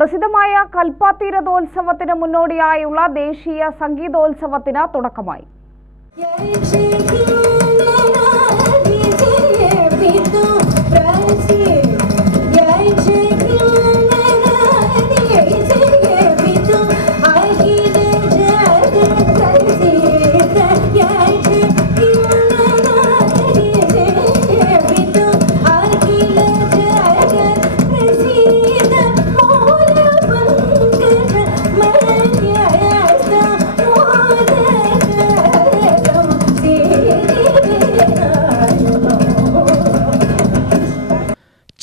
പ്രസിദ്ധമായ കൽപ്പാത്തി രഥോത്സവത്തിന് മുന്നോടിയായുള്ള ദേശീയ സംഗീതോത്സവത്തിന് തുടക്കമായി.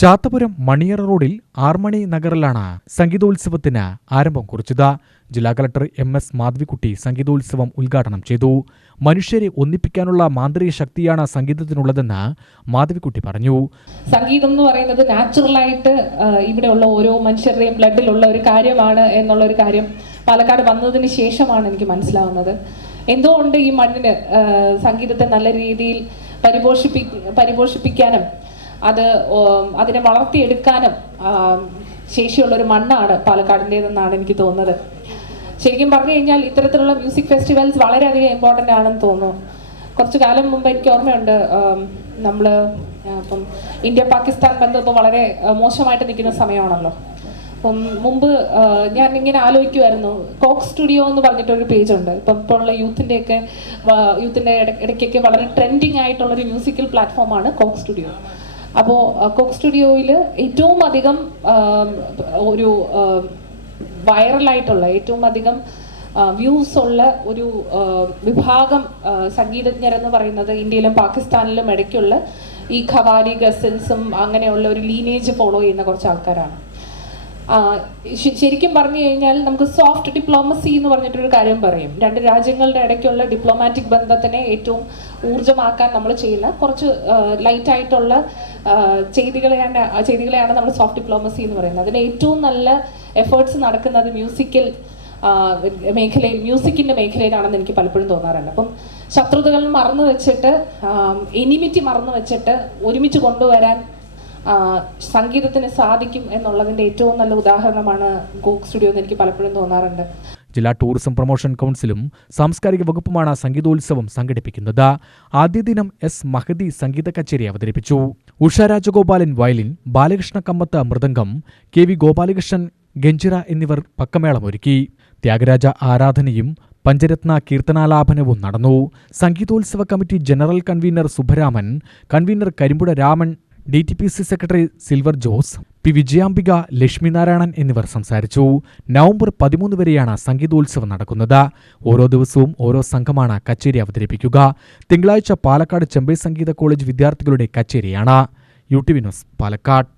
ചാത്തപുരം മണിയറ റോഡിൽ ആർമണി നഗറിലാണ് സംഗീതോത്സവത്തിന് ആരംഭം കുറിച്ചത്. ജില്ലാ കളക്ടർ എം എസ് മാധവിക്കുട്ടി സംഗീതോത്സവം ഉദ്ഘാടനം ചെയ്തു. മനുഷ്യരെ ഒന്നിപ്പിക്കാനുള്ള മാന്ത്രിക ശക്തിയാണ് സംഗീതത്തിനുള്ളതെന്ന് മാധവിക്കുട്ടി പറഞ്ഞു. സംഗീതം എന്ന് പറയുന്നത് നാച്ചുറലായിട്ട് ഇവിടെയുള്ള ഓരോ മനുഷ്യരുടെയും ബ്ലഡിലുള്ള ഒരു കാര്യമാണ് എന്നുള്ള ഒരു കാര്യം പാലക്കാട് വന്നതിന് ശേഷമാണ് എനിക്ക് മനസ്സിലാവുന്നത്. എന്തുകൊണ്ട് ഈ മണ്ണിന് സംഗീതത്തെ നല്ല രീതിയിൽ പരിപോഷിപ്പി പരിപോഷിപ്പിക്കാനും അത് അതിനെ വളർത്തിയെടുക്കാനും ശേഷിയുള്ളൊരു മണ്ണാണ് പാലക്കാടിന്റെതെന്നാണ് എനിക്ക് തോന്നുന്നത്. ശരിക്കും പറഞ്ഞു കഴിഞ്ഞാൽ ഇത്തരത്തിലുള്ള മ്യൂസിക് ഫെസ്റ്റിവൽസ് വളരെയധികം ഇമ്പോർട്ടന്റ് ആണെന്ന് തോന്നുന്നു. കുറച്ചു കാലം മുമ്പ് എനിക്ക് ഓർമ്മയുണ്ട് നമ്മൾ ഇപ്പം ഇന്ത്യ പാകിസ്ഥാൻ ബന്ധം ഇപ്പോൾ വളരെ മോശമായിട്ട് നിൽക്കുന്ന സമയമാണല്ലോ. അപ്പം മുമ്പ് ഞാൻ ഇങ്ങനെ ആലോചിക്കുമായിരുന്നു കോക്ക് സ്റ്റുഡിയോ എന്ന് പറഞ്ഞിട്ടൊരു പേജ് ഉണ്ട് ഇപ്പം ഇപ്പോൾ ഉള്ള യൂത്തിന്റെയൊക്കെ യൂത്തിന്റെ ഇടയ്ക്കൊക്കെ വളരെ ട്രെൻഡിങ് ആയിട്ടുള്ളൊരു മ്യൂസിക്കൽ പ്ലാറ്റ്ഫോമാണ് കോക്ക് സ്റ്റുഡിയോ. അപ്പോൾ കോക്ക് സ്റ്റുഡിയോയിൽ ഏറ്റവും അധികം ഒരു വൈറലായിട്ടുള്ള ഏറ്റവും അധികം വ്യൂസ് ഉള്ള ഒരു വിഭാഗം സംഗീതജ്ഞരെന്ന് പറയുന്നത് ഇന്ത്യയിലും പാകിസ്ഥാനിലും ഇടയ്ക്കുള്ള ഈ ഖവാലി ഗസൽസും അങ്ങനെയുള്ള ഒരു ലീനേജ് ഫോളോ ചെയ്യുന്ന കുറച്ച് ആൾക്കാരാണ്. ശരിക്കും പറഞ്ഞു കഴിഞ്ഞാൽ നമുക്ക് സോഫ്റ്റ് ഡിപ്ലോമസി എന്ന് പറഞ്ഞിട്ടൊരു കാര്യം പറയും. രണ്ട് രാജ്യങ്ങളുടെ ഇടയ്ക്കുള്ള ഡിപ്ലോമാറ്റിക് ബന്ധത്തിനെ ഏറ്റവും ഊർജമാക്കാൻ നമ്മൾ ചെയ്യുന്ന കുറച്ച് ലൈറ്റ് ആയിട്ടുള്ള ആ, ചെയ്തികളെയാണ് ചെയ്തികളെയാണ് നമ്മൾ സോഫ്റ്റ് ഡിപ്ലോമസി എന്ന് പറയുന്നത്. അതിന് ഏറ്റവും നല്ല എഫേർട്സ് നടക്കുന്നത് മ്യൂസിക്കൽ മേഖലയിൽ മ്യൂസിക്കിന്റെ മേഖലയിലാണെന്ന് എനിക്ക് പലപ്പോഴും തോന്നാറുണ്ട്. അപ്പം ശത്രുതകൾ മറന്നു വെച്ചിട്ട് എനിമിറ്റി മറന്നു വെച്ചിട്ട് ഒരുമിച്ച് കൊണ്ടുവരാൻ സംഗീതത്തിന് സാധിക്കും എന്നുള്ളതിന്റെ ഏറ്റവും നല്ല ഉദാഹരണമാണ് ഗോക് സ്റ്റുഡിയോ എന്ന് എനിക്ക് പലപ്പോഴും തോന്നാറുണ്ട്. ജില്ലാ ടൂറിസം പ്രൊമോഷൻ കൗൺസിലും സാംസ്കാരിക വകുപ്പുമാണ് സംഗീതോത്സവം സംഘടിപ്പിക്കുന്നത്. ആദ്യ ദിനം എസ് മഹദി സംഗീത കച്ചേരി അവതരിപ്പിച്ചു. Usha Rajagopalan violin Balakrishna Kamath mridangam K V Gopalakrishnan ganjira എന്നിവർ പക്കമേളമൊരുക്കി ത്യാഗരാജ ആരാധനയും പഞ്ചരത്ന കീർത്തനാലാപനവും നടന്നു. സംഗീതോത്സവ committee general convener Subbaraman convener Karimpuda Raman D T P C secretary Silver Jose P Vijayambika Lakshminarayanan എന്നിവർ സംസാരിച്ചു. നവംബർ പതിമൂന്ന് വരെയാണ് സംഗീതോത്സവം നടക്കുന്നത്. ഓരോ ദിവസവും ഓരോ സംഘമാണ് കച്ചേരി അവതരിപ്പിക്കുക. തിങ്കളാഴ്ച പാലക്കാട് ചെമ്പൈ സംഗീത കോളേജ് വിദ്യാർത്ഥികളുടെ കച്ചേരിയാണ്. U T V news Palakkad.